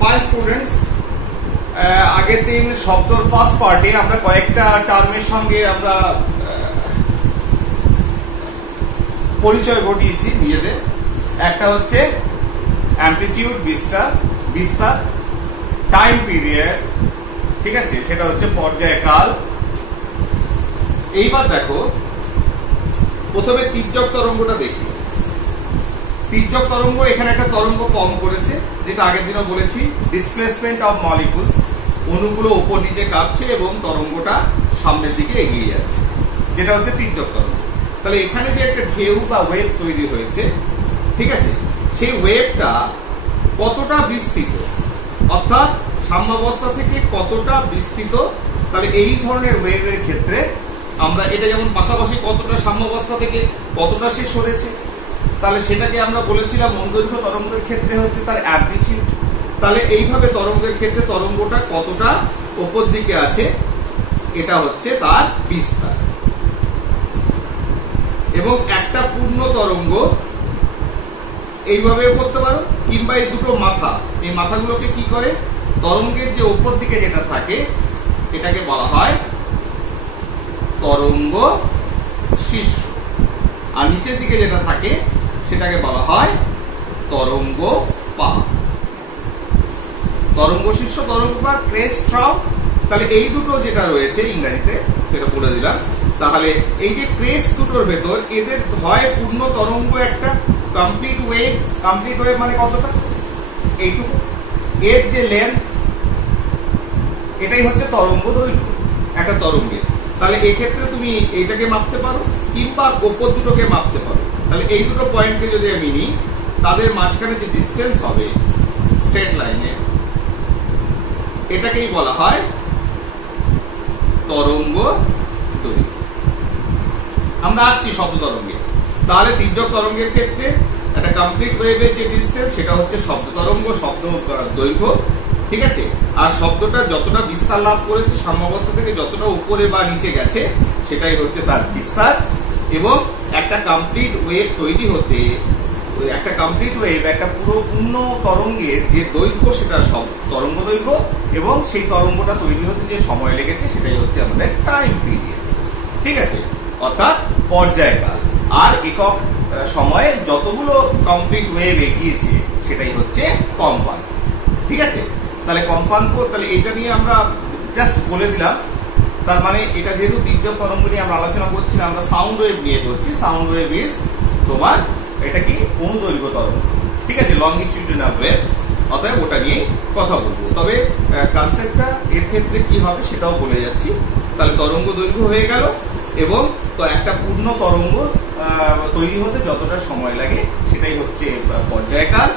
Five students, আগের দিন শব্দর first পার্টে আমরা কয়েকটা টার্মের সঙ্গে আমরা পরিচয় ঘটিয়েছি নিজেদের। একটা হচ্ছে অ্যামপ্লিটিউড, বিস্তার, টাইম পিরিয়ড, ঠিক আছে, সেটা হচ্ছে পর্যায়কাল। এইবার দেখো, প্রথমে তির্যক তরঙ্গটা দেখি। তির্যক তরঙ্গ, এখানে একটা তরঙ্গ ফর্ম করেছে, যেটা আগের দিনও বলেছি, ডিসপ্লেসমেন্ট অফ মলিকুলস, অণুগুলো উপর নিচে কাঁপছে এবং তরঙ্গটা সামনের দিকে এগিয়ে যাচ্ছে, যেটা হচ্ছে তির্যক তরঙ্গ। তাহলে এখানে যে একটা ঢেউ বা ওয়েভ তৈরি হয়েছে, ঠিক আছে, সেই ওয়েভটা কতটা বিস্তৃত, অর্থাৎ সাম্যাবস্থা থেকে কতটা বিস্তৃত। তাহলে এই ধরনের ওয়েভের ক্ষেত্রে আমরা এটা যেমন পাশাপাশি কতটা সাম্যাবস্থা থেকে কতটা সে সরেছে, তাহলে সেটাকে আমরা বলেছিলাম অনুদৈর্ঘ্য তরঙ্গের ক্ষেত্রে হচ্ছে তার অ্যামপ্লিটিউড। তাহলে এইভাবে তরঙ্গের ক্ষেত্রে তরঙ্গটা কতটা উপর দিকে আছে, এটা হচ্ছে তার বিস্তার। এবং একটা পূর্ণ তরঙ্গ এইভাবেও করতে পারো, কিংবা এই দুটো মাথা, এই মাথাগুলোকে কি করে, তরঙ্গের যে উপর দিকে যেটা থাকে এটাকে বলা হয় তরঙ্গ শীর্ষ, আর নিচের দিকে যেটা থাকে সেটাকে বলা হয় তরঙ্গ পা। তরঙ্গ শীর্ষ, তরঙ্গ পা, ক্রেস্ট, ট্রাউ। তাহলে এই দুটো যেটা রয়েছে ইংরেজিতে, সেটা বলে দিলাম। তাহলে এই যে ক্রেস্ট দুটোর ভেতর, এদের হয় পূর্ণ তরঙ্গ একটা, কমপ্লিট ওয়েভ। কমপ্লিট ওয়েভ মানে কতটা, এইটুকু। এর যে লেন্থ, এটাই হচ্ছে তরঙ্গ দৈর্ঘ্য একটা তরঙ্গের। তাহলে এক্ষেত্রে তুমি এইটাকে মাপতে পারো, কিংবা ওপর দুটোকে মাপতে পারো। তাহলে এই দুটো পয়েন্টকে যদি আমি নিই, তাদের মাঝখানে যে ডিস্টেন্স হবে স্ট্রেট লাইনে, এটাকেই বলা হয় তরঙ্গ দৈর্ঘ্য। আমরা আসছি শব্দ তরঙ্গে। তাহলে তির্যক তরঙ্গের ক্ষেত্রে একটা কমপ্লিট ওয়েভের যে ডিস্টেন্স, সেটা হচ্ছে শব্দ তরঙ্গ, শব্দ দৈর্ঘ্য, ঠিক আছে। আর শব্দটা যতটা বিস্তার লাভ করেছে, সাম্যাবস্থা থেকে যতটা উপরে বা নিচে গেছে, সেটাই হচ্ছে তার বিস্তার। এবং একটা কমপ্লিট ওয়েভ তৈরি হতে, একটা কমপ্লিট ওয়েভ, একটা পুরো পূর্ণ তরঙ্গের যে দৈর্ঘ্য, সেটা সব তরঙ্গ দৈর্ঘ্য, এবং সেই তরঙ্গটা তৈরি হতে যে সময় লেগেছে, সেটাই হচ্ছে আমাদের টাইম পিরিয়ড, ঠিক আছে, অর্থাৎ পর্যায়কাল। আর একক সময়ে যতগুলো কমপ্লিট ওয়েভ এগিয়েছে, সেটাই হচ্ছে কম্পাঙ্ক, ঠিক আছে। তাহলে কম্পাঙ্ক, তাহলে এটা নিয়ে আমরা জাস্ট বলে দিলাম। তার মানে এটা যেহেতু তির্যক তরঙ্গ নিয়ে আমরা আলোচনা করছি না, আমরা সাউন্ড ওয়েভ নিয়ে করছি। সাউন্ড ওয়েভ ইজ তোমার, এটা কি, অনুদৈর্ঘ্য তরঙ্গ, ঠিক আছে, লংগিটিউডিনাল ওয়েভ। অতএব ওটা নিয়ে কথা বলবো। তবে কনসেপ্টটা এর ক্ষেত্রে কি হবে সেটাও বলে যাচ্ছি। তাহলে তরঙ্গ দৈর্ঘ্য হয়ে গেল, এবং তো একটা পূর্ণ তরঙ্গ তৈরি হতে যতটা সময় লাগে সেটাই হচ্ছে পর্যায়কাল।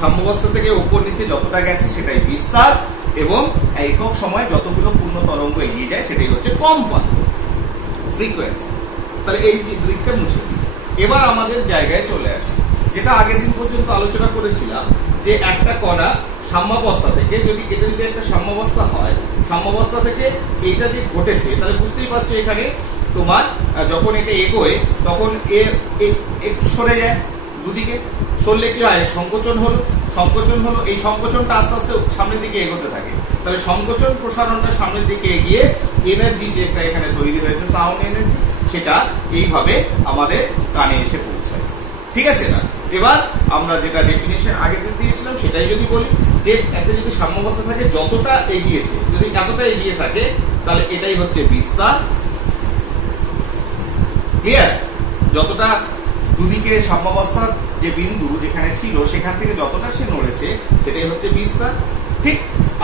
সাম্যাবস্থা থেকে উপর নিচে যতটা গেছে সেটাই বিস্তার, এবং একক সময় যতগুলো পূর্ণ তরঙ্গ এগিয়ে যায় সেটাই হচ্ছে কম্পাঙ্ক, ফ্রিকোয়েন্সি। তাহলে এই দিকটা মুছে দিই। এবার আমাদের জায়গায় চলে আসি, যেটা আগের দিন পর্যন্ত আলোচনা করেছিলাম, যে একটা কণা সাম্যাবস্থা থেকে, যদি এটা যদি একটা সাম্যাবস্থা হয়, সাম্যাবস্থা থেকে এইটা যে ঘটেছে, তাহলে বুঝতেই পারছো এখানে তোমার যখন এটা এগোয়, তখন একটু সরে যায় দুদিকে। সরলে কি হয়, সংকোচন হলো, এই সংকোচনটা আস্তে আস্তে সামনের দিকে এগোতে থাকে। তাহলে সংকোচন প্রসারণটা সামনের দিকে এগিয়ে এনার্জি যেটা এখানে তৈরি হয়েছে, সাউন্ড এনার্জি, সেটা এইভাবে আমাদের কানে এসে পৌঁছায়, ঠিক আছে না। এবার আমরা যেটা ডেফিনিশন আগের দিন দিয়েছিলাম সেটাই যদি বলি, যে একটা যদি সাম্যাবস্থা থাকে যতটা এগিয়েছে, যদি এতটা এগিয়ে থাকে, তাহলে এটাই হচ্ছে বিস্তার। ক্লিয়ার? যতটা দুদিকে সাম্যাবস্থার যে বিন্দু যেখানে ছিল, সেখান থেকে যতটা সে নড়েছে, সেটাই হচ্ছে বিস্তার, ঠিক।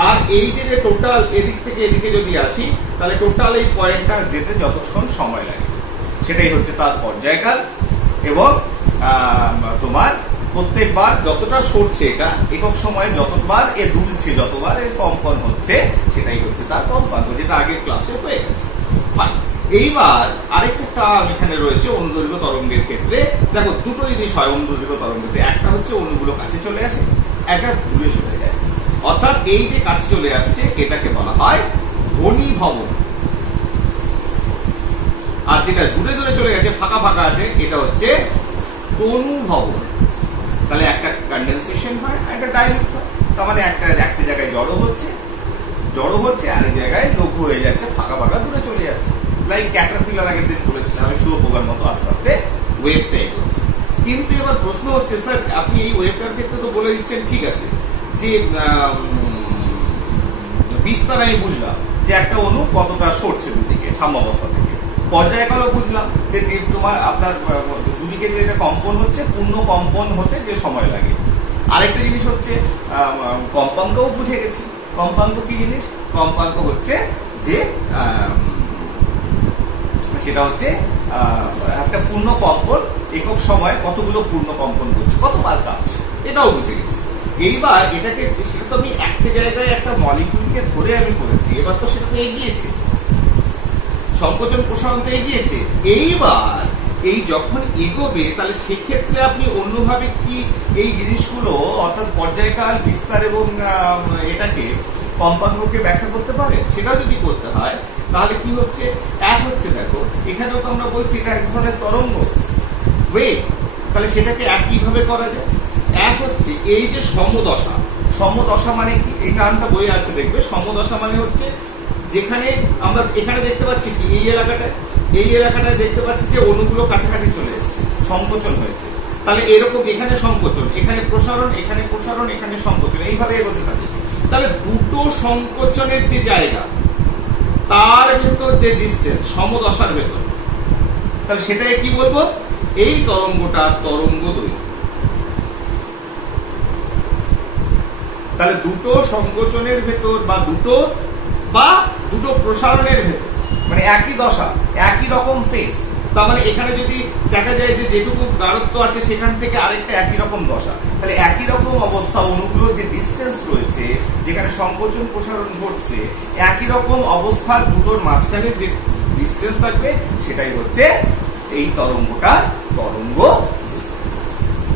আর এই যে টোটাল এদিক থেকে এদিকে যদি আসি, তাহলে টোটাল এই পয়েন্টটা যেতে যতক্ষণ সময় লাগে, সেটাই হচ্ছে তার পর্যায়কাল। এবং তোমার প্রত্যেকবার যতটা সরছে, এটা একক সময়ে যতবার এ দুলছে, যতবার এর কম্পন হচ্ছে, সেটাই হচ্ছে তার কম্পাঙ্ক, যেটা আগের ক্লাসে হয়ে গেছে। ফাইন। এইবার আরেকটা টার্ম এখানে রয়েছে অনুদৈর্ঘ্য তরঙ্গের ক্ষেত্রে। দেখো, দুটো জিনিস হয় অনুদৈর্ঘ্য তরঙ্গতে। একটা হচ্ছে অণুগুলো কাছে চলে আসে, একটা দূরে চলে যায়। অর্থাৎ এই যে কাছে চলে আসছে, এটাকে বলা হয় ঘনীভবন। আর যেটা দূরে দূরে চলে গেছে, ফাঁকা ফাঁকা আছে, এটা হচ্ছে তনুভবন। তাহলে একটা কন্ডেনসেশন হয়, একটা ডাইলেক্ট হয়। তার মানে একটা জায়গায় জড়ো হচ্ছে আর এই জায়গায় লঘু হয়ে যাচ্ছে, ফাঁকা ফাঁকা দূরে চলে যাচ্ছে। লাইক ক্যাটারপিলার আগের দিন বলেছিলাম আমি, শুয়োপোকার মতো আস্তে আস্তে ওয়েভটা এগোচ্ছে। কিন্তু এবার প্রশ্ন হচ্ছে স্যার আপনি এই ওয়েভটার ক্ষেত্রে তো বলে দিচ্ছেন ঠিক আছে যে বিস্তার আমি বুঝলাম যে একটা অণু কতটা সরছে দুদিকে সাম্যাবস্থা থেকে, পর্যায়কালও বুঝলাম যে তোমার আপনার দুদিকে যে একটা কম্পন হচ্ছে, পূর্ণ কম্পন হতে যে সময় লাগে। আরেকটা জিনিস হচ্ছে কম্পাঙ্কও বুঝে গেছি। কম্পাঙ্ক কি জিনিস? কম্পাঙ্ক হচ্ছে যে সেটা হচ্ছে একটা পূর্ণ কম্পন একক সময়ে কতগুলো পূর্ণ কম্পন করছে, কতবার কাঁপছে, এটাও বুঝে গেছি। এইবার এটাকে, সেটা তো আমি একটা জায়গায় একটা মলিকিউলকে ধরে আমি করেছি, এবার তো সেটা তো এগিয়েছে, সংকোচন প্রসারণ তো এগিয়েছে। এইবার এই যখন এগোবে তাহলে সেক্ষেত্রে আপনি অন্যভাবে কি এই জিনিসগুলো অর্থাৎ পর্যায়কাল, বিস্তার এবং এটাকে কম্পাঙ্ককে ব্যাখ্যা করতে পারে? সেটাও যদি করতে হয় তাহলে কি হচ্ছে, এক হচ্ছে দেখো এখানেও তো আমরা বলছি এটা এক ধরনের তরঙ্গ ওয়েভ, তাহলে সেটাকে একইভাবে করা যায়। এক হচ্ছে এই যে সমদশা, সমদশা মানে কি? এই টার্মটা বইয়ে আছে দেখবে। সমদশা মানে হচ্ছে যেখানে আমরা এখানে দেখতে পাচ্ছি কি এই এলাকাটায় দেখতে পাচ্ছি যে অণুগুলো কাছাকাছি চলে এসেছে, সংকোচন হয়েছে। তাহলে এরকম এখানে সংকোচন, এখানে প্রসারণ, এখানে প্রসারণ, এখানে সংকোচন, এইভাবে এগোতে থাকে। তাহলে দুটো সংকোচনের যে জায়গা তার ভেতর যে ডিস্টেন্স সমদশার ভেতর, তাহলে সেটাকে কি বলবো? এই তরঙ্গটা তরঙ্গ দৈর্ঘ্য। তাহলে দুটো সংকোচনের ভেতর বা দুটো প্রসারণের ভেতর, মানে একই দশা, একই রকম ফেজ, তার মানে এখানে যদি দেখা যায় যে যেটুকু গাঢ়ত্ব আছে সেখান থেকে আরেকটা একই রকম দশা, তাহলে একই রকম অবস্থা, অণুগুলোর যে ডিস্টেন্স রয়েছে যেখানে সংকোচন প্রসারণ ঘটছে, একই রকম অবস্থার দুটোর মাঝখানে যে ডিস্টেন্স থাকবে সেটাই হচ্ছে এই তরঙ্গটা তরঙ্গ।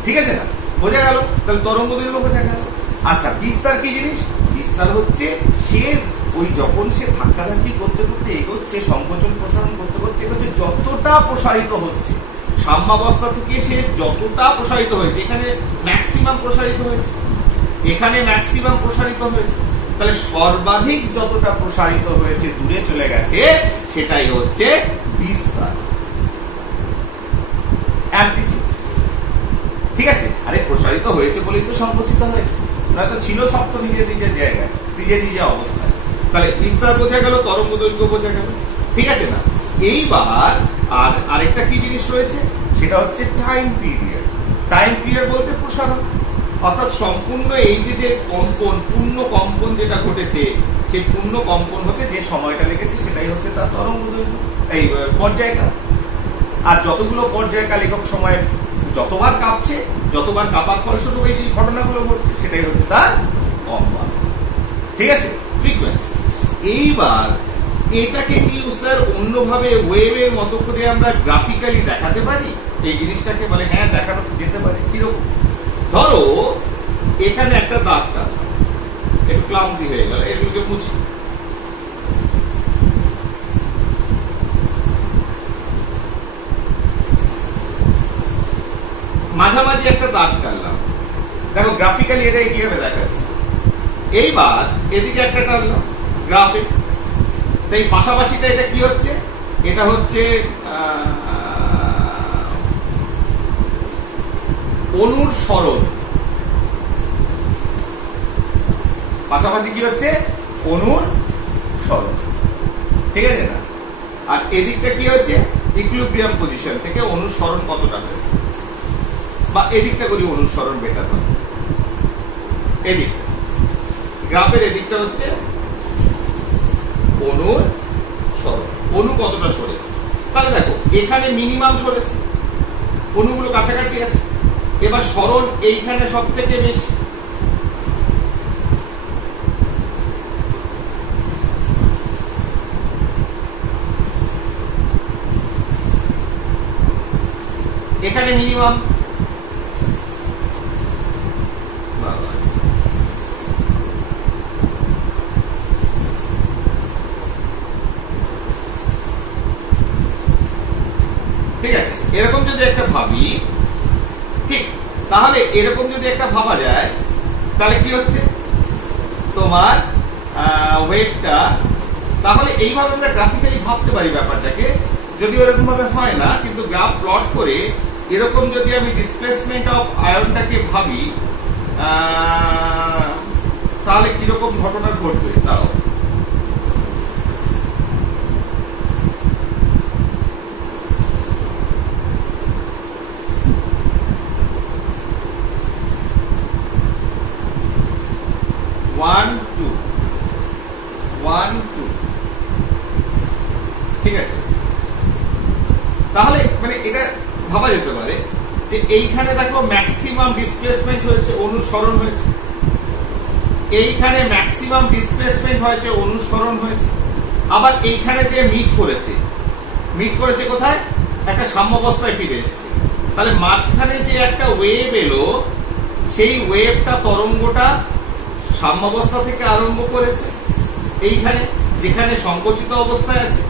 ঠিক আছে না? বোঝা গেল? তাহলে তরঙ্গ দৈর্ঘ্য বোঝা গেল। আচ্ছা, বিস্তার কি জিনিস? বিস্তার হচ্ছে সে ওই যখন সে ধাক্কাধাক্কি করতে করতে এগোচ্ছে, সংকোচন প্রসারণ করতে করতে এগোচ্ছে, যতটা প্রসারিত হচ্ছে, সাম্যাবস্থা থেকে সে যতটা প্রসারিত হয়েছে, এখানে ম্যাক্সিমাম প্রসারিত হয়েছে, এখানে ম্যাক্সিমাম প্রসারিত হয়েছে, তাহলে সর্বাধিক যতটা প্রসারিত হয়েছে, দূরে চলে গেছে, সেটাই হচ্ছে বিস্তার, অ্যামপ্লিটিউড। ঠিক আছে? আরে প্রসারিত হয়েছে বলেই তো সংকুচিত হয়েছে, নয়তো ছিল সব তো নিজের জায়গায়, নিজের অবস্থায়। তাহলে বিস্তার বোঝা গেল, তরঙ্গ দৈর্ঘ্য বোঝা গেল। ঠিক আছে না? এইবার আরেকটা কি জিনিস রয়েছে, সেটা হচ্ছে টাইম পিরিয়ড। টাইম পিরিয়ড বলতে প্রসারণ, অর্থাৎ সম্পূর্ণ এই যে কম্পন, পূর্ণ কম্পন যেটা ঘটেছে, সেই পূর্ণ কম্পন হতে যে সময়টা লেগেছে সেটাই হচ্ছে তার তরঙ্গ দৈর্ঘ্য, এই পর্যায়কাল। আর যতগুলো পর্যায়কাল একক সময়ে যতবার কাঁপছে, যতবার কাঁপার ফলস্বরূপ এই যে ঘটনাগুলো ঘটছে, সেটাই হচ্ছে তার কম্পন। ঠিক আছে? ফ্রিকোয়েন্সি। এইবার এটাকে কি স্যার অন্যভাবে ওয়েভের মতো করে আমরা গ্রাফিক্যালি দেখাতে পারি? এই জিনিসটাকে বলে হ্যাঁ, দেখানো যেতে পারে। কিরকম? ধরো এখানে একটা দাগটা একটু ক্লামসি হয়ে গেল, এগুলোকে মুছি। মাঝামাঝি একটা দাগ টানলাম, দেখো গ্রাফিক্যালি এটাই কিভাবে দেখাচ্ছে। এইবার এদিকে একটা টানলাম গ্রাফে, তাই পাশাপাশিটা এটা কি হচ্ছে? এটা হচ্ছে অণুর সরণ, পাশাপাশি কি হচ্ছে? অণুর সরণ। ঠিক আছে না? আর এদিকটা কি হচ্ছে? ইকুইলিব্রিয়াম পজিশন থেকে অণুর সরণ কতটা হয়েছে, বা এদিকটা করি অণুর সরণ বেটার হবে। এদিকটা গ্রাফের এদিকটা হচ্ছে অণুর সরণ, অণু কতটা সরেছে। তাহলে দেখো এখানে মিনিমাম সরেছে, অণুগুলো কাছাকাছি আছে। এবার সরণ এইখানে সব থেকে বেশি, এখানে মিনিমাম। ঠিক আছে? এরকম যদি একটা ভাবি, ঠিক, তাহলে এরকম যদি একটা ভাবা যায়, তাহলে কি হচ্ছে? তোমার ওয়েভটা, তাহলে এইভাবে আমরা গ্রাফিক্যালি ভাবতে পারি ব্যাপারটাকে। যদি এরকম ভাবে হয় না, কিন্তু গ্রাফ প্লট করে এরকম যদি আমি ডিসপ্লেসমেন্ট অফ আয়নটাকে ভাবি, তাহলে কিরকম ঘটনা ঘটবে তাও। ঠিক আছে, তাহলে মানে এটা ভাবা যেতে পারে যে এইখানে দেখো ম্যাক্সিমাম ডিসপ্লেসমেন্ট হয়েছে, অনুসরণ হয়েছে, এইখানে ম্যাক্সিমাম ডিসপ্লেসমেন্ট হয়েছে, অনুসরণ হয়েছে, আবার এইখানে যে মিট করেছে কোথায়, একটা সাম্যাবস্থায় ফিরে এসেছে। তাহলে মাঝখানে যে একটা ওয়েভ এলো, সেই ওয়েভটা তরঙ্গটা সাম্যাবস্থা থেকে আরম্ভ করেছে এইখানে, যেখানে সংকুচিত অবস্থায় আছে,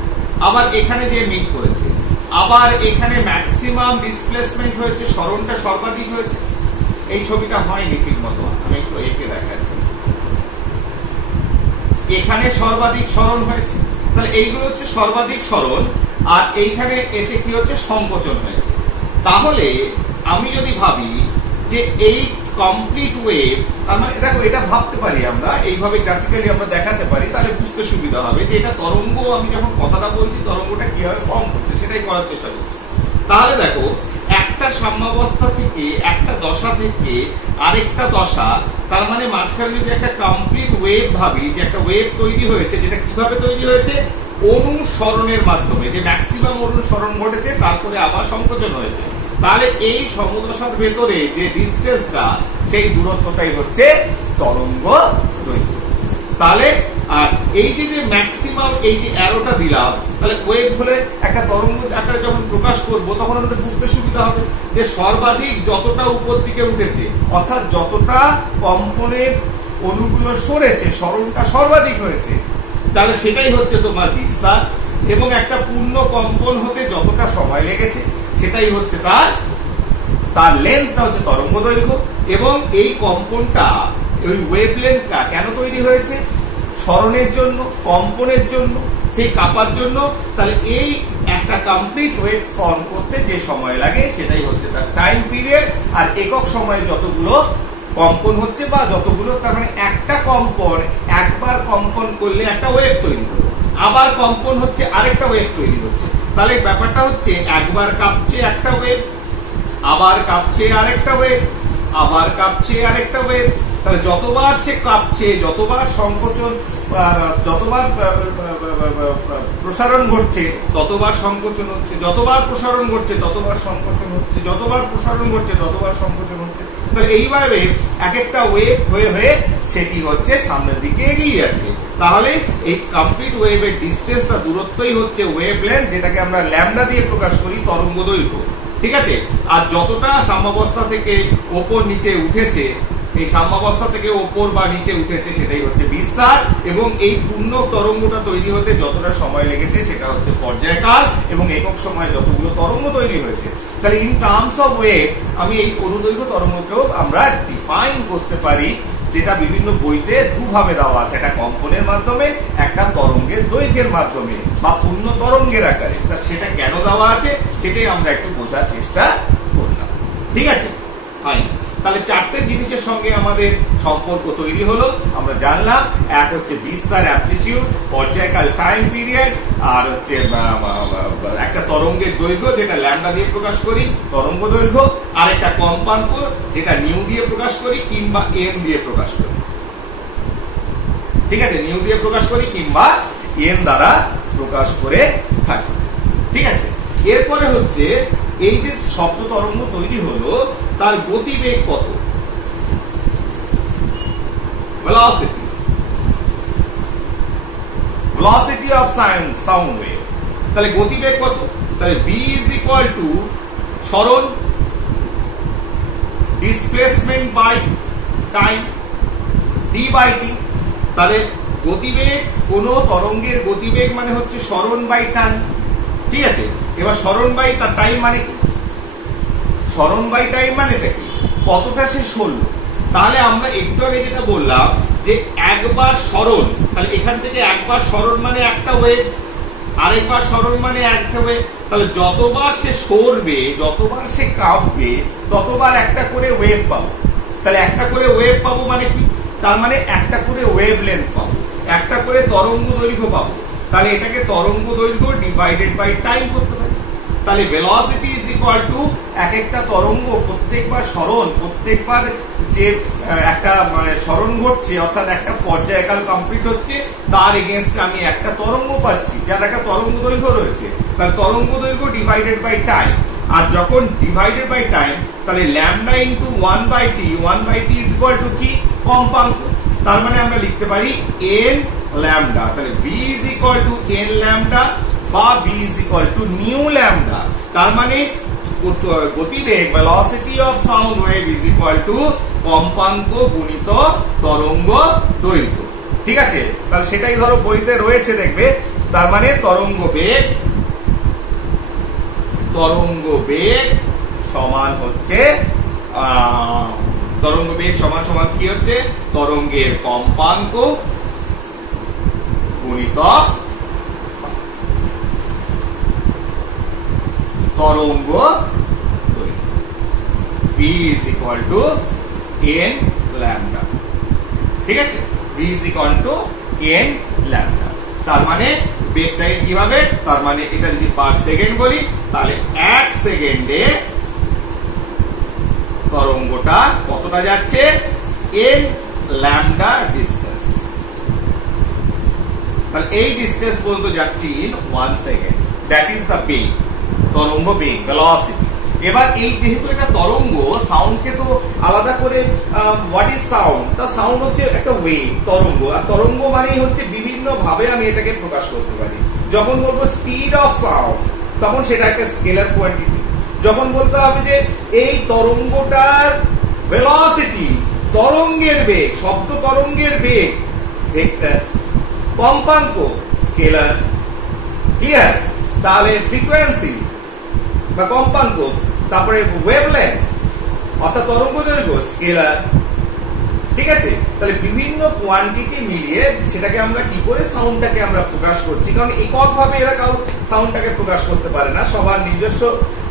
আবার এখানে যে মিট করেছে, আবার এখানে ম্যাক্সিমাম ডিসপ্লেসমেন্ট হয়েছে, সরণটা সর্বাধিক হয়েছে। এই ছবিটা হয়নি ঠিক মতো, আমি একটু এঁকে দেখাচ্ছি। এখানে সর্বাধিক সরণ হয়েছে, তাহলে এইগুলো হচ্ছে সর্বাধিক সরণ, আর এইখানে এসে কি হচ্ছে, সংকোচন হয়েছে। তাহলে আমি যদি ভাবি যে এই কমপ্লিট ওয়েভ, তার মানে দেখো এটা ভাবতে পারি আমরা এইভাবে গ্রাফিক্যালি আমরা দেখাতে পারি, তাহলে বুঝতে সুবিধা হবে যে এটা তরঙ্গ, আমি যখন কথাটা বলছি তরঙ্গটা কিভাবে ফর্ম করছে সেটাই করার চেষ্টা করছি। তাহলে দেখো একটা সাম্যাবস্থা থেকে, একটা দশা থেকে আরেকটা দশা, তার মানে মাঝখানে যদি একটা কমপ্লিট ওয়েভ ভাবি, যে একটা ওয়েভ তৈরি হয়েছে, যেটা কিভাবে তৈরি হয়েছে, অনুসরণের মাধ্যমে, যে ম্যাক্সিমাম অনুসরণ ঘটেছে, তারপরে আবার সংকোচন হয়েছে। তাহলে এই সমদশার ভেতরে যে ডিসটেন্সটা, সেই দূরত্বটাই হচ্ছে তরঙ্গ দৈর্ঘ্য। তাহলে আর এই যে ম্যাক্সিমাম, এই যে অ্যারোটা দিলাম, তাহলে ওয়েভ হলে একটা তরঙ্গ আকারে যখন প্রকাশ করব, তখন আমাদের বুঝতে সুবিধা হবে যে সর্বাধিক যতটা উপর দিকে উঠেছে, অর্থাৎ যতটা কম্পনের অণুগুলো সরেছে, সরণটা সর্বাধিক হয়েছে, তাহলে সেটাই হচ্ছে তোমার বিস্তার। এবং একটা পূর্ণ কম্পন হতে যতটা সময় লেগেছে, সেটাই হচ্ছে তার লেন্থটা হচ্ছে তরঙ্গ দৈর্ঘ্য। এবং এই কম্পনটা, ওই ওয়েভলেন্থটা কেন তৈরি হয়েছে, সরণের জন্য, কম্পনের জন্য, সেই কাঁপার জন্য। তাহলে এই একটা কমপ্লিট ওয়েভ ফর্ম করতে যে সময় লাগে, সেটাই হচ্ছে তার টাইম পিরিয়ড। আর একক সময়ে যতগুলো কম্পন হচ্ছে বা যতগুলো, তার মানে একটা কম্পন, একবার কম্পন করলে একটা ওয়েভ তৈরি হলো, আবার কম্পন হচ্ছে আরেকটা ওয়েভ তৈরি হচ্ছে। তাহলে ব্যাপারটা হচ্ছে একবার কাঁপছে একটা ওয়েভ, আবার কাঁপছে আরেকটা ওয়েভ, আবার কাঁপছে আরেকটা ওয়েভ। তাহলে যতবার সে কাঁপছে, যতবার সংকোচন, যতবার প্রসারণ ঘটছে, ততবার সংকোচন হচ্ছে, যতবার প্রসারণ ঘটছে ততবার সংকোচন হচ্ছে, যতবার প্রসারণ ঘটছে ততবার সংকোচন হচ্ছে। তাহলে এইভাবে এক একটা ওয়েভ হয়ে হয়ে সেটি হচ্ছে সামনের দিকে এগিয়ে যাচ্ছে। তাহলে এই কমপ্লিট ওয়েভের ডিসটেন্স বা দূরত্বই হচ্ছে ওয়েভলেন্থ, যেটাকে আমরা ল্যামডা দিয়ে প্রকাশ করি, তরঙ্গ দৈর্ঘ্য। ঠিক আছে, আর যতটা সাম্যাবস্থা থেকে ওপর নিচে উঠেছে, এই সাম্যাবস্থা থেকে ওপর বা নিচে উঠেছে, সেটাই হচ্ছে বিস্তার। এবং এই পূর্ণ তরঙ্গটা তৈরি হতে যতটা সময় লেগেছে, সেটা হচ্ছে পর্যায়কাল। এবং একক সময়ে যতগুলো তরঙ্গ তৈরি হয়েছে, তাহলে ইন টার্মস অফ ওয়েভ আমি এই অনুদৈর্ঘ্য তরঙ্গকেও আমরা ডিফাইন করতে পারি, যেটা বিভিন্ন বইতে দুভাবে দেওয়া আছে, একটা কম্পনের মাধ্যমে, একটা তরঙ্গের দৈর্ঘ্যের মাধ্যমে বা পূর্ণ তরঙ্গের আকারে। সেটা কেন দেওয়া আছে সেটাই আমরা একটু বোঝার চেষ্টা করলাম। ঠিক আছে, ফাইন। তাহলে চারটে জিনিসের সঙ্গে আমাদের সম্পর্ক তৈরি হলো। আমরা জানলাম, এক হচ্ছে বিস্তার অ্যামপ্লিটিউড, পর্যায়কাল টাইম পিরিয়ড, আর হচ্ছে একটা তরঙ্গের দৈর্ঘ্য, যেটা ল্যামডা দিয়ে প্রকাশ করি, তরঙ্গ দৈর্ঘ্য, আর একটা কম্পাঙ্ক, যেটা নিউ দিয়ে প্রকাশ করি কিংবা এন দিয়ে প্রকাশ করি। ঠিক আছে, নিউ দিয়ে প্রকাশ করি কিংবা এন দ্বারা প্রকাশ করে থাকি। ঠিক আছে, এরপরে হচ্ছে এই যে শব্দ তরঙ্গ তৈরি হলো, তার গতিবেগ কত, velocity, velocity of sound wave। তাহলে গতিবেগ কত, তাহলে v is equal to সরণ, displacement by time, d by t। তাহলে গতিবেগ, কোন তরঙ্গের গতিবেগ মানে হচ্ছে সরণ বাই টাইম। ঠিক আছে, এবার সরণ বাই তার টাইম মানে কি, সরণ বাই টাইম মানেটা কি, কতটা সে সরল, তাহলে আমরা একটু আগে যেটা বললাম যে একবার সরণ, তাহলে এখান থেকে একবার সরণ মানে একটা ওয়েভ, আরেকবার সরণ মানে একটা ওয়েভ। তাহলে যতবার সে সরবে, যতবার সে কাঁপবে, ততবার একটা করে ওয়েভ পাবো। তাহলে একটা করে ওয়েভ পাবো মানে কি? তার মানে একটা করে ওয়েভ লেন্থ পাবো, একটা করে তরঙ্গ দৈর্ঘ্য পাবো। তাহলে এটাকে তরঙ্গ দৈর্ঘ্য ডিভাইডেড বাই টাইম করতে পারি। তাহলে ভেলোসিটি ইজ ইকুয়াল টু এক একটা তরঙ্গ প্রত্যেকবার সরণ, প্রত্যেকবার যে একটা মানে সরণ ঘটছে, অর্থাৎ একটা পর্যায়কাল কমপ্লিট হচ্ছে, তার এগেইনস্টে আমি একটা তরঙ্গ পাচ্ছি, যার একটা তরঙ্গ দৈর্ঘ্য রয়েছে। তাহলে তরঙ্গ দৈর্ঘ্য ডিভাইডেড বাই টাইম। আর যখন ডিভাইডেড বাই টাইম, তাহলে lambda into 1/t, 1/t is equal to কি? কম্পাঙ্ক। তার মানে আমরা লিখতে পারি n ল্যামডা। তাহলে v is equal to n lambda বা v is equal to nu lambda. তার মানে গতিবেগ, velocity of sound wave is equal to কম্পাঙ্ক গুণিত তরঙ্গ দৈর্ঘ্য। ঠিক আছে? তাহলে সেটাই ধরো বইতে রয়েছে, দেখবে। তার মানে তরঙ্গ বেগ সমান হচ্ছে তরঙ্গ বেগ সমান সমান কি হচ্ছে? তরঙ্গের কম্পাঙ্ক গুণিত তরঙ্গ দৈর্ঘ্য। v is equal to n lambda। ঠিক আছে? v is equal to n lambda। তার মানে বেগটাকে কিভাবে? তার মানে এটা যদি পার সেকেন্ড বলি, তাহলে 1 সেকেন্ডে তরঙ্গটা কতটা যাচ্ছে? n lambda distance. তাহলে এই ডিসটেন্স পর্যন্ত যাচ্ছি in 1 second. That is the বেগ, তরঙ্গ বেগ, ভেলোসিটি। এবার এই যেহেতু এটা তরঙ্গ, সাউন্ডকে তো আলাদা করে হোয়াট ইজ সাউন্ড? তা সাউন্ড হচ্ছে একটা ওয়েভ, তরঙ্গ। আর তরঙ্গ মানেই হচ্ছে বিভিন্ন ভাবে আমি এটাকে প্রকাশ করতে পারি। যখন বলবো স্পিড অফ সাউন্ড, তখন সেটা একটা স্কেলার কোয়ান্টিটি। যখন বলতে হবে যে এই তরঙ্গটার ভেলোসিটি, তরঙ্গের বেগ, শব্দ তরঙ্গের বেগ ভেক্টর, কম্পাঙ্ক স্কেলার। ক্লিয়ার? তাহলে ফ্রিকোয়েন্সি বা কম্পাঙ্ক, তারপরে ওয়েভলেন্থ অর্থাৎ তরঙ্গ দৈর্ঘ্য স্কেলার। ঠিক আছে? তাহলে বিভিন্ন কোয়ান্টিটি মিলিয়ে সেটাকে আমরা কি করে সাউন্ডটাকে আমরা প্রকাশ করছি। কারণ এককভাবে এরা কাউ সাউন্ডটাকে প্রকাশ করতে পারে না, সবার নিজস্ব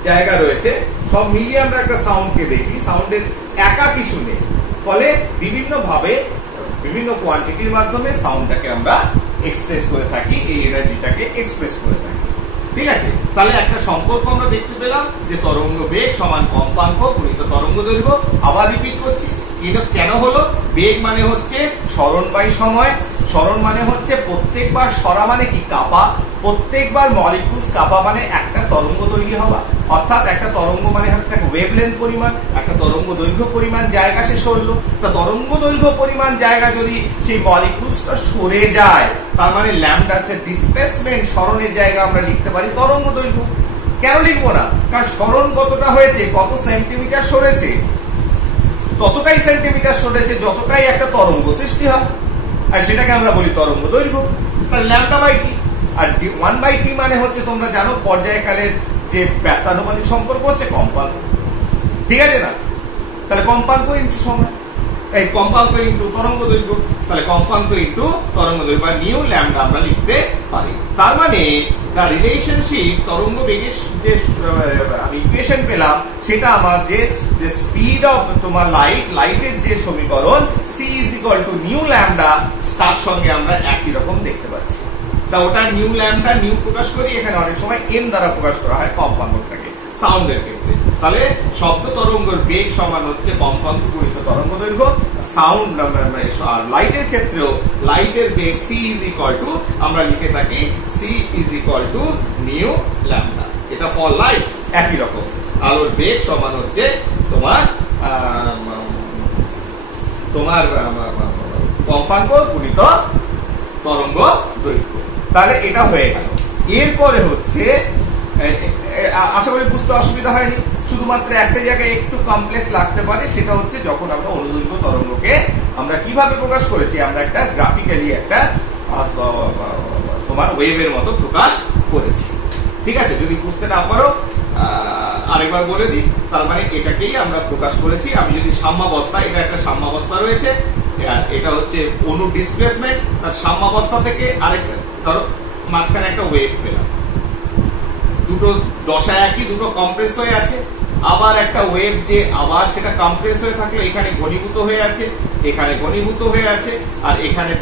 জায়গা রয়েছে। সব মিলিয়ে আমরা একটা সাউন্ডকে দেখি, সাউন্ডের একা কিছু নেই। ফলে বিভিন্ন ভাবে বিভিন্ন কোয়ান্টিটির মাধ্যমে সাউন্ডটাকে আমরা এক্সপ্রেস করে থাকি, এই এনার্জিটাকে এক্সপ্রেস করে থাকি। ঠিক আছে? তাহলে একটা সম্পর্ক আমরা দেখতে পেলাম যে তরঙ্গ বেগ সমান কম্পাঙ্ক গুণিত তরঙ্গ দৈর্ঘ্য। আবার রিপিট করছি, কিন্তু কেন হলো? বেগ মানে হচ্ছে সরণ বাই সময়। সরণ মানে হচ্ছে প্রত্যেকবার সরা মানে কি? কাঁপা। প্রত্যেকবার মলিকুলস কাঁপা মানে একটা তরঙ্গ তৈরি হওয়া। অর্থাৎ একটা তরঙ্গ মানে একটা ওয়েভলেন্থ পরিমাণ, একটা তরঙ্গ দৈর্ঘ্য পরিমাণ জায়গা সে সরলো। তা তরঙ্গ দৈর্ঘ্য পরিমাণ জায়গা যদি সেই মলিকুলসটা সরে যায়, তার মানে ল্যামডা হচ্ছে ডিসপ্লেসমেন্ট, সরণের জায়গা আমরা লিখতে পারি তরঙ্গ দৈর্ঘ্য। কেন লিখবো না? কারণ সরণ কতটা হয়েছে, কত সেন্টিমিটার সরেছে, ততটাই সেন্টিমিটার সরেছে যতটাই একটা তরঙ্গ সৃষ্টি হয়, আর সেটাকে আমরা বলি তরঙ্গ দৈর্ঘ্য। তাহলে lambda by T. R 1/t মানে হচ্ছে তোমরা জানো পর্যায়কালের যে ব্যস্তানুপাতিক সম্পর্ক হচ্ছে কম্পাঙ্ক। ঠিক আছে না? তাহলে কম্পাঙ্ক ইনটু সময়, এই কম্পাঙ্ক ইনটু তরঙ্গ দৈর্ঘ্য। তাহলে কম্পাঙ্ক ইনটু তরঙ্গ দৈর্ঘ্য বা নিউ ল্যামডা আমরা লিখতে পারি। তার মানে দ্য রিলেশনশিপ তরঙ্গ বেগের যে আমি ইকুয়েশন পেলাম, সেটা আমার যে স্পিড অফ তোমার লাইটের যে সমীকরণ c is equal to nu lambda, তার সঙ্গে আমরা একই রকম দেখতে পাচ্ছি। তা ওটা নিউ ল্যামডা নিউ প্রকাশ করি, এখানে অনেক সময় n দ্বারা প্রকাশ করা হয় কম্পাঙ্কটাকে সাউন্ডের ক্ষেত্রে। তাহলে শব্দ তরঙ্গের বেগ সমান হচ্ছে কম্পাঙ্ক গুণিত তরঙ্গ দৈর্ঘ্য। সাউন্ড লাইটের ক্ষেত্রেও লাইটের বেগ c ইজ ইকুয়াল টু আমরা লিখে থাকি c is equal to nu lambda. এটা ফর লাইট একই রকম। আলোর বেগ সমান হচ্ছে তোমার কম্পাঙ্ক গুণিত তরঙ্গ দৈর্ঘ্য। তাহলে এটা হয়ে গেল। এরপরে হচ্ছে, আশা করি বুঝতে অসুবিধা হয়নি। শুধুমাত্র একটা জায়গায় একটু কমপ্লেক্স লাগতে পারে, সেটা হচ্ছে যখন আমরা অনুদৈর্ঘ্য তরঙ্গকে আমরা কিভাবে প্রকাশ করেছি, আমরা একটা গ্রাফিক্যালি একটা তোমার ওয়েভের মতো প্রকাশ করেছি। ঠিক আছে? যদি বুঝতে না পারো আরেকবার বলে দিই, তার মানে এটাকেই আমরা প্রকাশ করেছি। আমি যদি সাম্যাবস্থা, এটা একটা সাম্যাবস্থা রয়েছে, এটা হচ্ছে অণু ডিসপ্লেসমেন্ট, তার সাম্যাবস্থা থেকে আরেকটা, ধরো মাঝখানে একটা ওয়েভ পেলাম, দুটো দশা একই, দুটো কম্প্রেস হয়ে আছে, আবার একটা ওয়েভ যে আবার সেটা কম্প্রেস হয়ে থাকলো, এখানে ঘনীভূত হয়ে আছে, এখানে ঘনীভূত হয়ে আছে, আর এখানে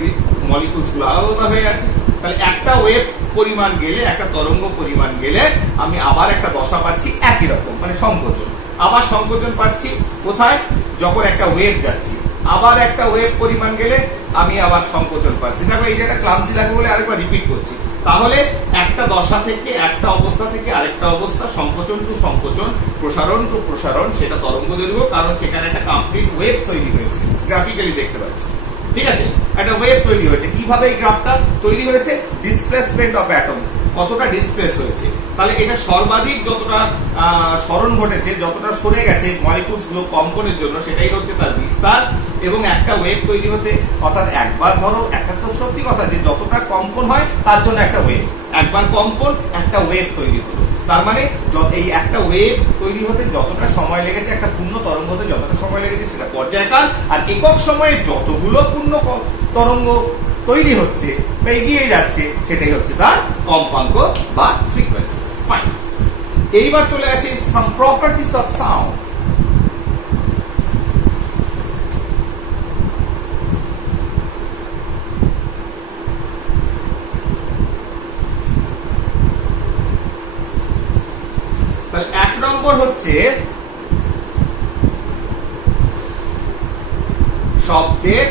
মলিকুলস গুলো আলাদা হয়ে আছে। তাহলে একটা ওয়েভ পরিমাণ গেলে, একটা তরঙ্গ পরিমাণ গেলে আমি আবার একটা দশা পাচ্ছি একই রকম, মানে সংকোচন। আবার সংকোচন পাচ্ছি কোথায়? যখন একটা ওয়েভ যাচ্ছি। আবার একটা ওয়েভ পরিমাণ গেলে আমি আবার সংকোচন পাচ্ছি। দেখো এই যে একটা ক্লান্তি লাগে বলে আরেকবার রিপিট করছি। তাহলে একটা দশা থেকে, একটা অবস্থা থেকে আরেকটা অবস্থা, সংকোচন টু সংকোচন, প্রসারণ টু প্রসারণ, সেটা তরঙ্গ দৈর্ঘ্য, কারণ সেখানে একটা কমপ্লিট ওয়েভ তৈরি হয়েছে, গ্রাফিক্যালি দেখতে পাচ্ছি। ঠিক আছে, একটা ওয়েভ তৈরি হয়েছে। কিভাবে এই গ্রাফটা তৈরি হয়েছে? ডিসপ্লেসমেন্ট অফ অ্যাটম, কতটা ডিসপ্লেস হয়েছে। তাহলে এটা সর্বাধিক যতটা সরণ ঘটেছে, যতটা সরে গেছে মলিকুলস গুলো কম্পনের জন্য, সেটাই হচ্ছে তার বিস্তার। এবং একটা ওয়েভ তৈরি হতে, অর্থাৎ একবার ধরো, একটা তো সত্যি কথা যে যতটা কম্পন হয় তার জন্য একটা ওয়েভ, একবার কম্পন একটা ওয়েভ তৈরি হলো। তার মানে এই একটা ওয়েভ তৈরি হতে যতটা সময় লেগেছে, একটা পূর্ণ তরঙ্গ হতে যতটা সময় লেগেছে, সেটা পর্যায়কাল। আর একক সময়ে যতগুলো পূর্ণ তরঙ্গ তৈরি হচ্ছে বা এগিয়ে যাচ্ছে, সেটাই হচ্ছে তার কম্পাঙ্ক বা ফ্রিকোয়েন্সি। ফাইন, এইবার চলে আসি সাম প্রপার্টিজ অফ সাউন্ড। তাহলে এক নম্বর হচ্ছে শব্দের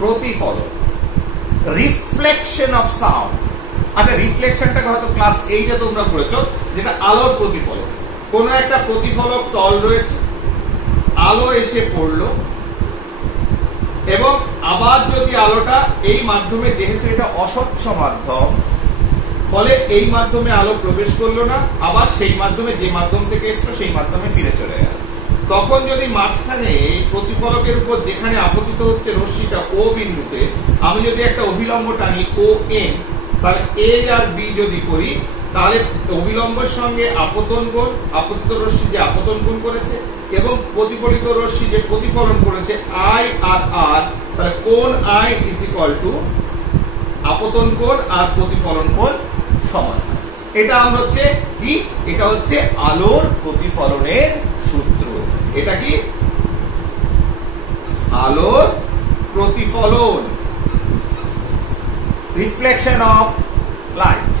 প্রতিফলন, রিফ্লেকশন অফ সাউন্ড। আচ্ছা, রিফ্লেকশনটাকে হয়তো ক্লাস 8-এ তোমরা পড়েছো, যেটা আলোর প্রতিফলন। কোন একটা প্রতিফলক তল রয়েছে, আলো এসে পড়লো, এবং আবার যদি আলোটা এই মাধ্যমে, যেহেতু এটা অস্বচ্ছ মাধ্যম, ফলে এই মাধ্যমে আলো প্রবেশ করলো না, আবার সেই মাধ্যমে, যে মাধ্যম থেকে এসলো সেই মাধ্যমে ফিরে চলে গেল। তখন যদি মাঝখানে প্রতিফলকের উপর যেখানে আপতিত হচ্ছে রশ্মিটা ও বিন্দুতে, আমি যদি একটা অভিলম্ব টানি ও এন, তাহলে এ আর বি যদি করি, তাহলে অভিলম্বের সঙ্গে আপতন কোণ, আপতিত রশ্মি যে আপতন কোণ করেছে, এবং প্রতিফলিত রশ্মি যে প্রতিফলন করেছে আই আর আর, তাহলে কোণ আই ইজ ইকুয়াল টু আপতন কোণ আর প্রতিফলন কোণ সমান। এটা আমরা হচ্ছে কি, এটা হচ্ছে আলোর প্রতিফলনের সূত্র। এটা কি? আলোর প্রতিফলন, রিফ্লেকশন অফ লাইট।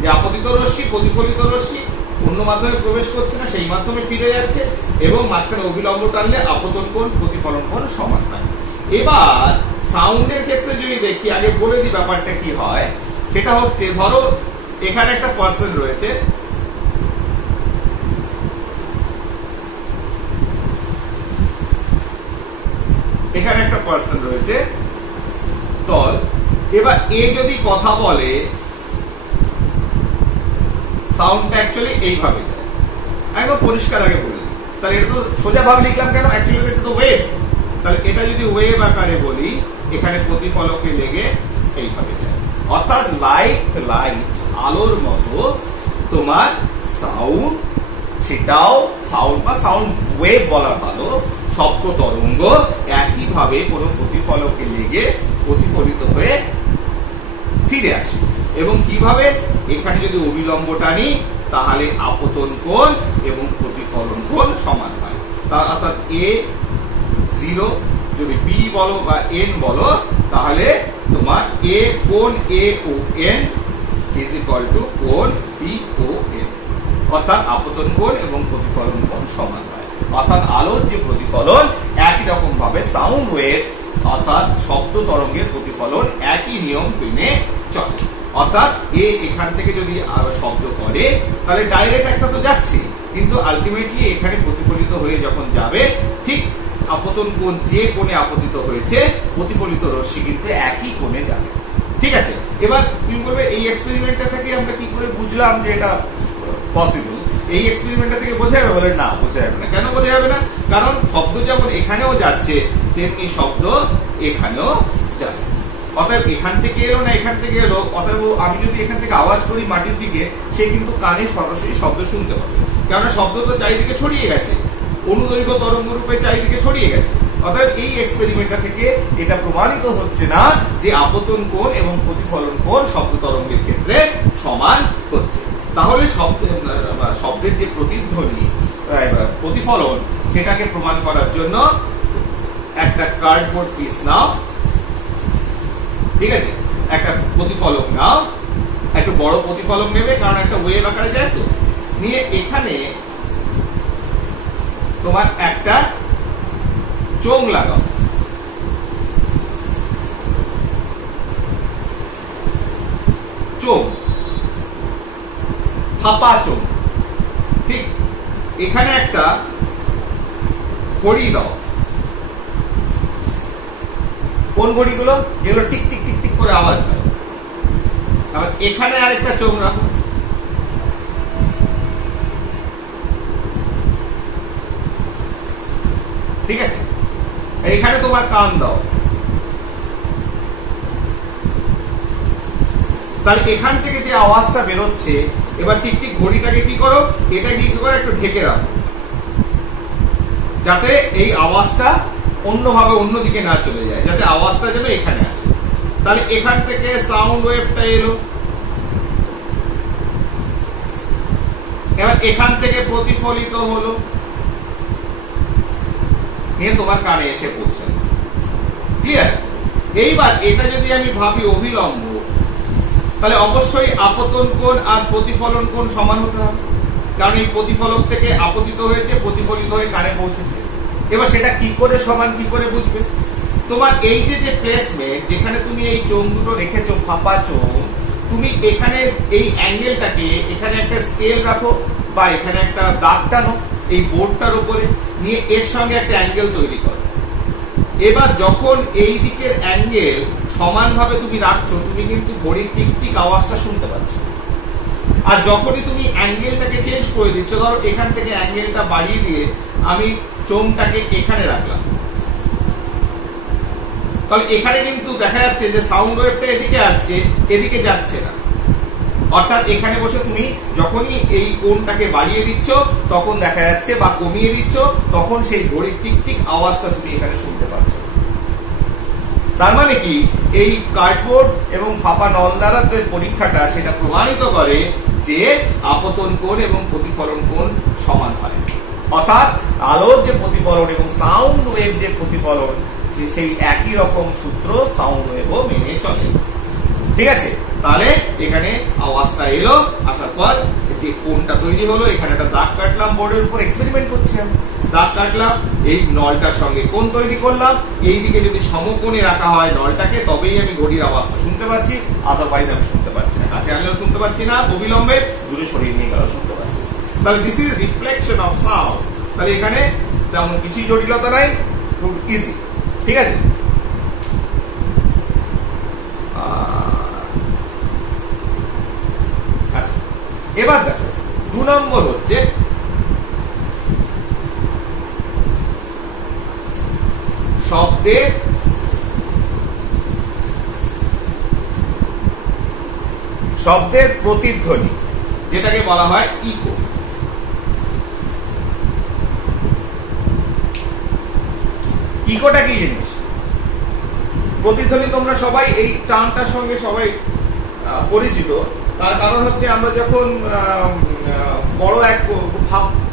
যে আপতিত রশ্মি, প্রতিফলিত রশ্মি অন্য মাধ্যমে প্রবেশ করছে না, সেই মাধ্যমে ফিরে যাচ্ছে, এবং মাঝখানে অভিলম্ব টানলে আপতন কোণ, প্রতিফলন কোণ সমান হয়। এবার সাউন্ডের ক্ষেত্রে যদি দেখি, আগে বলে দিই ব্যাপারটা কি হয়। সেটা হচ্ছে, ধরো এখানে একটা পার্সন রয়েছে, এখানে একটা পার্সন রয়েছে তল। এবার এ যদি কথা বলে, সাউন্ডটা অ্যাকচুয়ালি এইভাবে যায়, একদম পরিষ্কার আগে বলে দিই। তাহলে এটা তো সোজা ভাবে লিখলাম কেন? অ্যাকচুয়ালি এটা তো ওয়েভ। তাহলে এটা যদি ওয়েভ আকারে বলি, এখানে প্রতিফলকে লেগে এইভাবে যায়। অর্থাৎ লাইট আলোর মতো তোমার সাউন্ড, সেটাও সাউন্ড বা সাউন্ড ওয়েভ বলা ভালো, শব্দ তরঙ্গ একইভাবে কোনো প্রতিফলকে লেগে প্রতিফলিত হয়ে ফিরে আসে। এবং কিভাবে? এখানে যদি অভিলম্ব টানি, তাহলে আপতন কোণ এবং প্রতিফলন কোণ সমান হয়। অর্থাৎ এ 0 যদি বি বলো বা এন বলো, তাহলে তোমার এ কোণ A O N is equal to কোণ বি ও এন। অর্থাৎ আপতন কোণ এবং প্রতিফলন কোণ সমান হয়। অর্থাৎ আলোর যে প্রতিফলন, একই রকম ভাবে সাউন্ড ওয়েভ অর্থাৎ শব্দ তরঙ্গের প্রতিফলন একই নিয়ম মেনে চলে। অর্থাৎ এ এখান থেকে যদি শব্দ করে, তাহলে ডাইরেক্ট একটা তো যাচ্ছে, কিন্তু আলটিমেটলি এখানে প্রতিফলিত হয়ে যখন যাবে, ঠিক আপতন কোণ যে কোণে আপতিত হয়েছে, প্রতিফলিত রশ্মি কিন্তু একই কোণে যাবে। ঠিক আছে, এবার কি করবে? এই এক্সপেরিমেন্টটা থেকে আমরা কি করে বুঝলাম যে এটা পসিবল? এই এক্সপেরিমেন্টটা থেকে বোঝা যাবে? বলে না, বোঝা যাবে না। কেন বোঝা যাবে না? কারণ শব্দ যেমন এখানেও যাচ্ছে, তেমনি শব্দ এখানেও যাবে। অতএব এখান থেকে এলো না এখান থেকে এলো, অতএব আমি যদি এখান থেকে আওয়াজ করি মাটির দিকে, সে কিন্তু কানে সরাসরি শব্দ শুনতে পাবে, কেননা শব্দ তো চারিদিকে ছড়িয়ে গেছে, অনুদৈর্ঘ্য তরঙ্গ রূপে চারিদিকে ছড়িয়ে গেছে। অতএব এই এক্সপেরিমেন্টটা থেকে এটা প্রমাণিত হচ্ছে না যে আপতন কোণ এবং প্রতিফলন কোণ শব্দ তরঙ্গের ক্ষেত্রে সমান হচ্ছে। তাহলে শব্দের যে প্রতিধ্বনি প্রতিফলন, সেটাকে প্রমাণ করার জন্য একটা কার্ডবোর্ড পিস নাও, ঠিক আছে, একটা প্রতিফলক নাও, একটু বড় প্রতিফলক নেবে, কারণ একটা ওয়েভ আকারে যায় তো, নিয়ে এখানে তোমার একটা চোঙ লাগাও, চোঙ, ফাঁপা চোঙ, ঠিক, এখানে একটা ঘড়ি দাও, কোন ঘড়িগুলো? যেগুলো টিক টিক টিক টিক করে আওয়াজ হয়। আবার এখানে আরেকটা চোঙ রাখো, ঠিক আছে, এখানে তোমার কান দাও। তাহলে এখান থেকে যে আওয়াজটা বেরোচ্ছে, এবার ঠিক ঠিক ঘড়িটাকে কি করো, এটা কি করে একটু ঢেকে রাখো, যাতে এই আওয়াজটা অন্যভাবে অন্যদিকে না চলে যায়, যাতে আওয়াজটা যেন এখানে আসে। তাহলে এখান থেকে সাউন্ড ওয়েভটা এলো, এবার এখান থেকে প্রতিফলিত হলো, নিয়ে তোমার কানে এসে পৌঁছালো। ক্লিয়ার? এইবার এটা যদি আমি ভাবি অভিলম্ব, তাহলে অবশ্যই আপতন কোণ আর প্রতিফলন কোণ সমান হতে হবে, কারণ এই প্রতিফলক থেকে আপতিত হয়েছে, প্রতিফলিত হয়ে কানে পৌঁছেছে। এবার সেটা কি করে সমান, কি করে বুঝবে? তোমার এই যে প্লেসমেন্ট, যেখানে তুমি এই চোঙ দুটো রেখেছো, ফাঁপা চোঙ, তুমি এখানে এই অ্যাঙ্গেলটাকে, এখানে একটা স্কেল রাখো বা এখানে একটা দাগ টানো এই বোর্ডটার উপরে, নিয়ে এর সঙ্গে একটা অ্যাঙ্গেল তৈরি করো। এবার যখন এই দিকের অ্যাঙ্গেল সমানভাবে তুমি রাখছো, তুমি কিন্তু ঘড়ির টিক টিক আওয়াজটা শুনতে পাচ্ছ। আর যখনই তুমি অ্যাঙ্গেলটাকে চেঞ্জ করে দিচ্ছ, ধরো এখান থেকে অ্যাঙ্গেলটা বাড়িয়ে দিয়ে আমি চোঙটাকে এখানে রাখলাম, তাহলে এখানে কিন্তু দেখা যাচ্ছে যে সাউন্ড ওয়েভটা এদিকে আসছে, এদিকে যাচ্ছে না। অর্থাৎ এখানে বসে তুমি যখনই এই কোণটাকে বাড়িয়ে দিচ্ছ, তখন দেখা যাচ্ছে, বা কমিয়ে দিচ্ছ, তখন সেই ঘড়ির টিক টিক আওয়াজটা তুমি এখানে শুনতে পাচ্ছ। তার মানে কি, এই কার্ডবোর্ড এবং ফাঁপা নল দ্বারা পরীক্ষাটা সেটা প্রমাণিত করে যে আপতন কোণ এবং প্রতিফলন কোণ সমান হয়। অর্থাৎ আলোর যে প্রতিফলন এবং সাউন্ড ওয়েভ যে প্রতিফলন, যে সেই একই রকম সূত্র সাউন্ড ওয়েভও মেনে চলে। ঠিক আছে? তাহলে এখানে আওয়াজটা এলো, আসার পর যে কোণটা তৈরি হলো, এখানে একটা দাগ কাটলাম, বোর্ডের উপর এক্সপেরিমেন্ট করছি আমি, দাগ কাটলাম, এই নলটার সঙ্গে কোণ তৈরি করলাম, এই দিকে যদি সমকোণে রাখা হয় নলটাকে, তবেই আমি ঘড়ির আওয়াজটা শুনতে পাচ্ছি, আদারওয়াইজ আমি শুনতে পাচ্ছি না। কাছে আনলেও শুনতে পাচ্ছি না, অবিলম্বে দূরে সরিয়ে নিয়ে গেলেও শুনতে পাচ্ছি। তাহলে this is reflection of sound. তাহলে এখানে তেমন কিছুই জটিলতা নাই, খুব ইজি। ঠিক আছে? আচ্ছা, এবার দেখো 2 নম্বর হচ্ছে শব্দের প্রতিধ্বনি, যেটাকে বলা হয় ইকো। ইকোটা কি জিনিস? প্রতিধ্বনি তোমরা সবাই এই টার্মটার সঙ্গে সবাই পরিচিত। তার কারণ হচ্ছে আমরা যখন বড় এক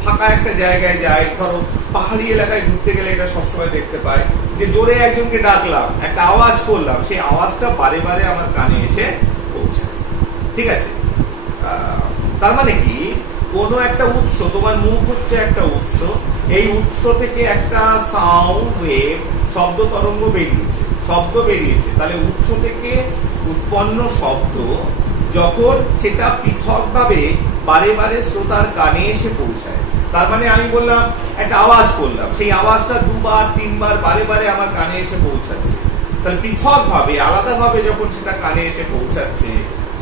ফাঁকা একটা জায়গায় যাই, ধরো পাহাড়ি এলাকায় ঘুরতে গেলে এটা সবসময় দেখতে পাই যে জোরে একজনকে ডাকলাম, একটা আওয়াজ করলাম, সেই আওয়াজটা বারে বারে আমার কানে এসে পৌঁছায়। ঠিক আছে? তার মানে কি, কোনো একটা উৎস, তোমার মুখ হচ্ছে একটা উৎস, এই উৎস থেকে একটা সাউন্ড ওয়েভ, শব্দ তরঙ্গ বেরিয়েছে, শব্দ বেরিয়েছে। তাহলে উৎস থেকে উৎপন্ন শব্দ যখন সেটা পৃথকভাবে বারে বারে শ্রোতার কানে এসে পৌঁছায়, তার মানে আমি বললাম একটা আওয়াজ করলাম, সেই আওয়াজটা 2 বার 3 বার বারে বারে আমার কানে এসে পৌঁছাচ্ছে। তাহলে পৃথকভাবে, আলাদাভাবে যখন সেটা কানে এসে পৌঁছাচ্ছে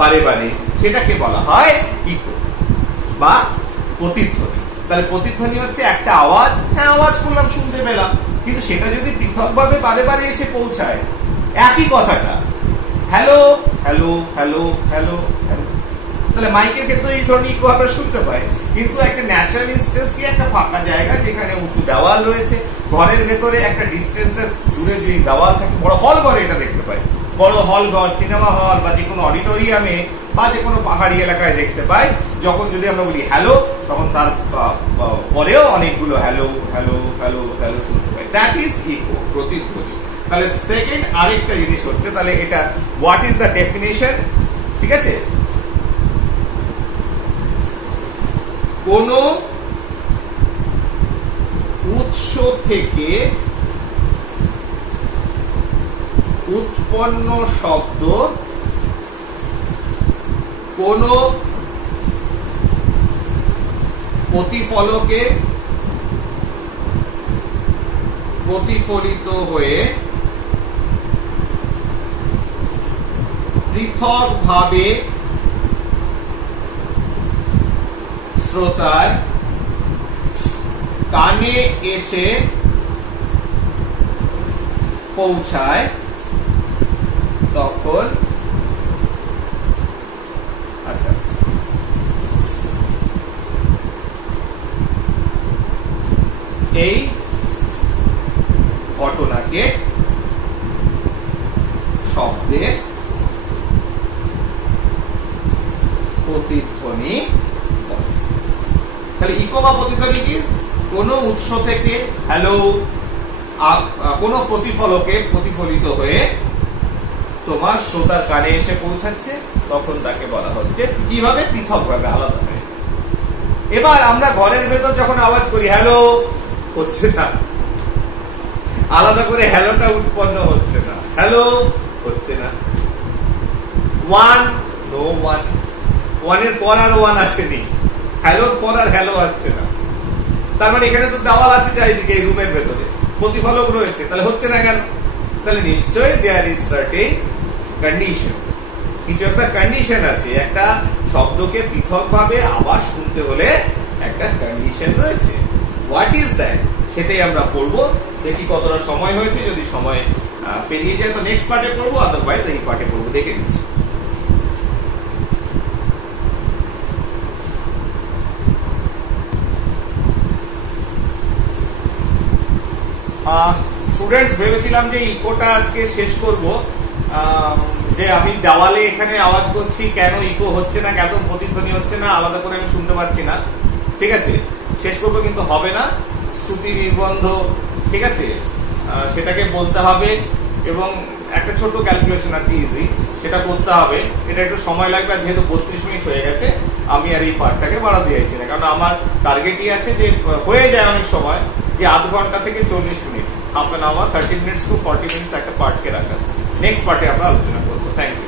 বারে বারে, সেটাকে বলা হয় ইকো বা প্রতিধ্বনি। তাহলে প্রতিধ্বনি হচ্ছে একটা আওয়াজ, হ্যাঁ আওয়াজ করলাম, শুনতে পেলাম, কিন্তু সেটা যদি পৃথকভাবে বারে বারে এসে পৌঁছায়, একই কথাটা hello hello hello hello hello. তাহলে মাইকের ক্ষেত্রে এই ধরনের ইকো আমরা শুনতে পাই, কিন্তু একটা ন্যাচারাল স্পেস কি একটা ফাঁকা জায়গা যেখানে উঁচু দেওয়াল রয়েছে, ঘরের ভেতরে একটা ডিস্টেন্সের দূরে যদি দেওয়াল থাকে, বড় হল ঘরে এটা দেখতে পাই, বড় হল ঘর, সিনেমা হল বা যে কোনো অডিটোরিয়ামে বা যে কোনো পাহাড়ি এলাকায় দেখতে পাই, যখন যদি আমরা বলি হ্যালো তখন তার পরেও অনেকগুলো হ্যালো হ্যালো হ্যালো হ্যালো শুনতে পাই। দ্যাট ইজ ইকো, প্রতিধ্বনি। তাহলে সেকেন্ড আরেকটা জিনিস হচ্ছে, তাহলে এটা হোয়াট ইজ দ্য ডেফিনেশন, ঠিক আছে? কোন উৎস থেকে উৎপন্ন শব্দ কোন প্রতিফলকে প্রতিফলিত হয়ে পৃথকভাবে শ্রোতার কানে এসে পৌঁছায়, তখন আচ্ছা এই ঘটনাকে শব্দে প্রতিধ্বনি। তাহলে ইকো বা প্রতিধ্বনি কি? কোন উৎস থেকে হ্যালো কোন প্রতিফলকে প্রতিফলিত হয়ে তোমার শ্রোতার কানে এসে পৌঁছাচ্ছে, তখন তাকে বলা হচ্ছে কিভাবে পৃথকভাবে, আলাদা হয়ে। এবার আমরা ঘরের ভেতর যখন আওয়াজ করি হ্যালো, হচ্ছে না, আলাদা করে হ্যালোটা উৎপন্ন হচ্ছে না, হ্যালো হচ্ছে না। ওয়ান, নো ওয়ান, ওয়ানের পর আর ওয়ান আসেনি, হ্যালোর পর আর হ্যালো আসছে না। তার মানে এখানে তো দেওয়াল আছে চারিদিকে, এই রুমের ভেতরে প্রতিফলক রয়েছে, তাহলে হচ্ছে না কেন? তাহলে নিশ্চয়ই দেয়ার ইজ সার্টেন কন্ডিশন, কিছু একটা কন্ডিশন আছে। একটা শব্দকে পৃথকভাবে আবার শুনতে হলে একটা কন্ডিশন রয়েছে। What is that? সেটাই আমরা পড়বো। দেখি কতটা সময় হয়েছে, যদি সময় পেরিয়ে যায় তো নেক্সট পার্টে পড়বো, আদারওয়াইজ এই পার্টে পড়বো। দেখে নিচ্ছি। স্টুডেন্টস, ভেবেছিলাম যে ইকোটা আজকে শেষ করব, যে আমি দেওয়ালে এখানে আওয়াজ করছি, কেন ইকো হচ্ছে না, কেন প্রতিধ্বনি হচ্ছে না, আলাদা করে আমি শুনতে পাচ্ছি না, ঠিক আছে, শেষ করবো, কিন্তু হবে না। শ্রুতি নির্বন্ধ, ঠিক আছে, সেটাকে বলতে হবে, এবং একটা ছোট ক্যালকুলেশন আছে ইজি, সেটা করতে হবে। এটা একটু সময় লাগবে, যেহেতু 32 মিনিট হয়ে গেছে, আমি আর এই পার্টটাকে বাড়াতে চাইছি না, কারণ আমার টার্গেটই আছে যে হয়ে যায় অনেক সময় যে আধ ঘন্টা থেকে 40 minute, half an hour, 30 minutes to 40 minutes একটা পার্টকে রাখা। নেক্সট পার্টে আমরা আলোচনা করবো। Thank you.